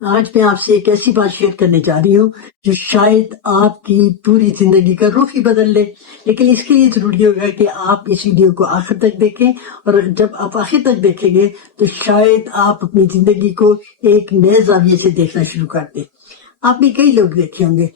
آج میں آپ سے ایک ایسی بات شیئر کرنے جا رہی ہوں جو شاید آپ کی پوری زندگی کا رخ ہی بدل لے، لیکن اس کے لیے ضروری ہوگا کہ آپ اس ویڈیو کو آخر تک دیکھیں، اور جب آپ آخر تک دیکھیں گے تو شاید آپ اپنی زندگی کو ایک نئے زاویے سے دیکھنا شروع کر دیں۔ آپ نے کئی لوگ دیکھے ہوں گے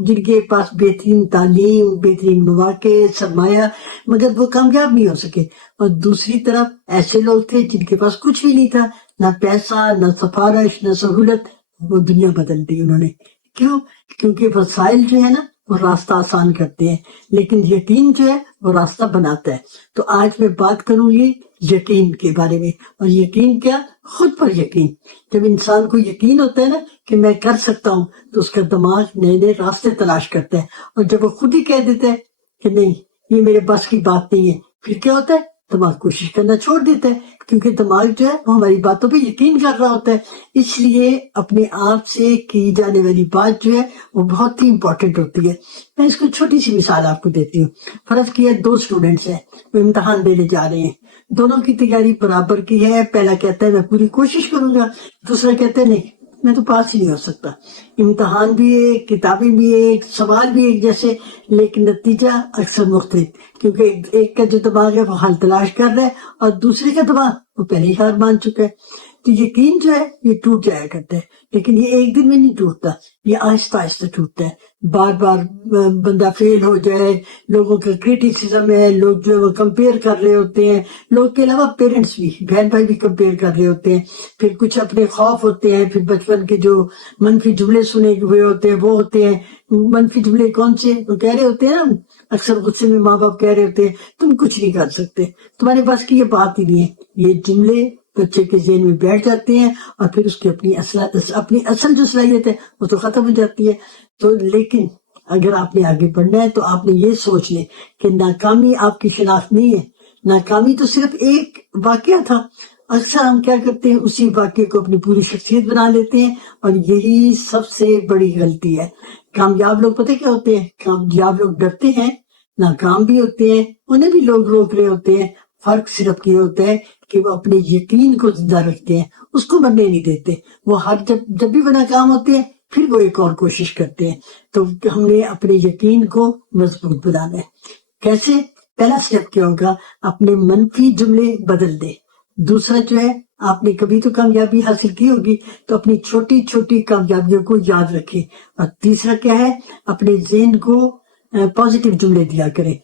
جن کے پاس بہترین تعلیم، بہترین مواقع، سرمایہ، مگر وہ کامیاب نہیں ہو سکے، اور دوسری طرف ایسے لوگ تھے جن کے پاس کچھ بھی نہیں تھا، نہ پیسہ، نہ سفارش، نہ سہولت، وہ دنیا بدل دی انہوں نے۔ کیوں؟ کیونکہ وسائل جو ہے نا وہ راستہ آسان کرتے ہیں، لیکن یقین جو ہے وہ راستہ بناتا ہے۔ تو آج میں بات کروں گی یقین کے بارے میں، اور یقین کیا؟ خود پر یقین۔ جب انسان کو یقین ہوتا ہے نا کہ میں کر سکتا ہوں، تو اس کا دماغ نئے نئے راستے تلاش کرتا ہے، اور جب وہ خود ہی کہہ دیتا ہے کہ نہیں یہ میرے بس کی بات نہیں ہے، پھر کیا ہوتا ہے؟ دماغ کوشش کرنا چھوڑ دیتا ہے، کیونکہ دماغ جو ہے وہ ہماری باتوں پہ یقین کر رہا ہوتا ہے۔ اس لیے اپنے آپ سے کی جانے والی بات جو ہے وہ بہت ہی امپورٹنٹ ہوتی ہے۔ میں اس کو چھوٹی سی مثال آپ کو دیتی ہوں۔ فرض کیا دو اسٹوڈنٹس ہیں، وہ امتحان دینے جا رہے ہیں، دونوں کی تیاری برابر کی ہے۔ پہلا کہتا ہے میں پوری کوشش کروں گا، دوسرا کہتا ہے نہیں میں تو پاس ہی نہیں ہو سکتا۔ امتحان بھی ایک، کتابیں بھی ایک، سوال بھی ایک جیسے، لیکن نتیجہ اکثر مختلف، کیونکہ ایک کا جو دماغ ہے وہ حل تلاش کر رہا ہے، اور دوسرے کا دماغ وہ پہلے ہی ہار مان چکا ہے۔ تو یقین جو ہے یہ ٹوٹ جایا کرتا ہے، لیکن یہ ایک دن میں نہیں ٹوٹتا، یہ آہستہ آہستہ ٹوٹتا ہے۔ بار بار بندہ فیل ہو جائے، لوگوں کا کریٹیسزم ہے، لوگ جو ہے وہ کمپیئر کر رہے ہوتے ہیں، لوگ کے علاوہ پیرنٹس بھی، بہن بھائی بھی کمپیئر کر رہے ہوتے ہیں، پھر کچھ اپنے خوف ہوتے ہیں، پھر بچپن کے جو منفی جملے سنے ہوئے ہوتے ہیں وہ ہوتے ہیں۔ منفی جملے کون سے؟ وہ کہہ رہے ہوتے ہیں نا، اکثر غصے میں ماں باپ کہہ رہے ہوتے ہیں تم کچھ نہیں کر سکتے، تمہارے پاس کی یہ بات ہی نہیں ہے۔ یہ جملے بچے کے ذہن میں بیٹھ جاتے ہیں، اور پھر اس کی اپنی اصل جو صلاحیت ہے وہ تو ختم ہو جاتی ہے۔ تو لیکن اگر آپ نے آگے بڑھنا ہے تو آپ نے یہ سوچ لیں کہ ناکامی آپ کی شناخت نہیں ہے، ناکامی تو صرف ایک واقعہ تھا۔ اکثر ہم کیا کرتے ہیں، اسی واقعے کو اپنی پوری شخصیت بنا لیتے ہیں، اور یہی سب سے بڑی غلطی ہے۔ کامیاب لوگ پتہ کیا ہوتے ہیں؟ کامیاب لوگ ڈرتے ہیں، ناکام بھی ہوتے ہیں، انہیں بھی لوگ روک رہے ہوتے ہیں، فرق صرف یہ ہوتا ہے کہ وہ اپنے یقین کو زندہ رکھتے ہیں، اس کو مرنے نہیں دیتے۔ وہ جب بھی وہ ناکام ہوتے ہیں پھر وہ ایک اور کوشش کرتے ہیں۔ تو ہم نے اپنے یقین کو مضبوط بنانا ہے۔ کیسے؟ پہلا سٹیپ کیا ہوگا؟ اپنے منفی جملے بدل دے۔ دوسرا جو ہے، آپ نے کبھی تو کامیابی حاصل کی ہوگی، تو اپنی چھوٹی چھوٹی کامیابیوں کو یاد رکھے۔ اور تیسرا کیا ہے؟ اپنے ذہن کو پازیٹیو جملے دیا کریں۔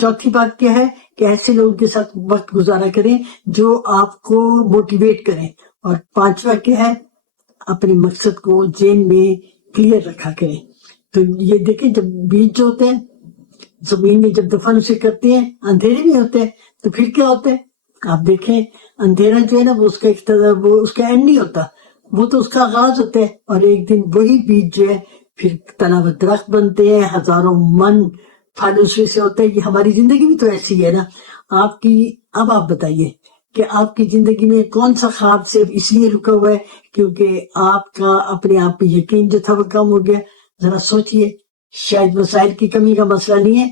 چوتھی بات کیا ہے کہ ایسے لوگوں کے ساتھ وقت گزارا کریں جو آپ کو موٹیویٹ کریں۔ اور پانچواں کیا ہے؟ اپنے مقصد کو ذہن میں کلیئر رکھا کریں۔ تو یہ دیکھیں، جب بیج جو ہوتے ہیں زمین میں جب دفن اسے کرتے ہیں، اندھیرے میں ہوتے ہیں، تو پھر کیا ہوتا ہے؟ آپ دیکھیں اندھیرا جو ہے نا وہ اس کا اینڈ نہیں ہوتا، وہ تو اس کا آغاز ہوتا ہے، اور ایک دن وہی بیج جو ہے پھر تناور درخت بنتے ہیں، ہزاروں من پھل اس سے ہوتا ہے۔ یہ ہماری زندگی بھی تو ایسی ہے نا۔ اب آپ بتائیے کہ آپ کی زندگی میں کون سا خواب صرف اس لیے رکا ہوا ہے کیونکہ آپ کا اپنے آپ پہ یقین جو تھا وہ کم ہو گیا؟ ذرا سوچئے، شاید وسائل کی کمی کا مسئلہ نہیں ہے،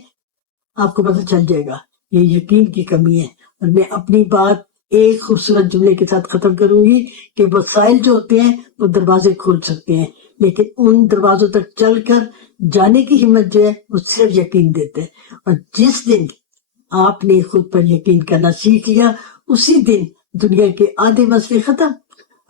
آپ کو پتہ چل جائے گا یہ یقین کی کمی ہے۔ اور میں اپنی بات ایک خوبصورت جملے کے ساتھ ختم کروں گی کہ وسائل جو ہوتے ہیں وہ دروازے کھول سکتے ہیں، لیکن ان دروازوں تک چل کر جانے کی ہمت جو ہے وہ صرف یقین دیتے ہیں۔ اور جس دن آپ نے خود پر یقین کرنا سیکھ لیا، اسی دن دنیا کے آدھے مسئلے ختم۔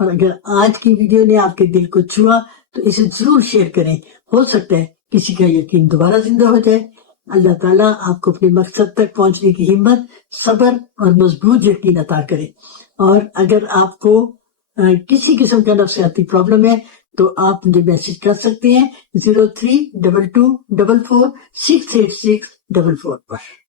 اور اگر آج کی ویڈیو نے آپ کے دل کو چھوا تو اسے ضرور شیئر کریں، ہو سکتا ہے کسی کا یقین دوبارہ زندہ ہو جائے۔ اللہ تعالیٰ آپ کو اپنے مقصد تک پہنچنے کی ہمت، صبر اور مضبوط یقین عطا کرے۔ اور اگر آپ کو کسی قسم کا نفسیاتی پرابلم ہے تو آپ مجھے میسج کر سکتے ہیں 0322446864 پر۔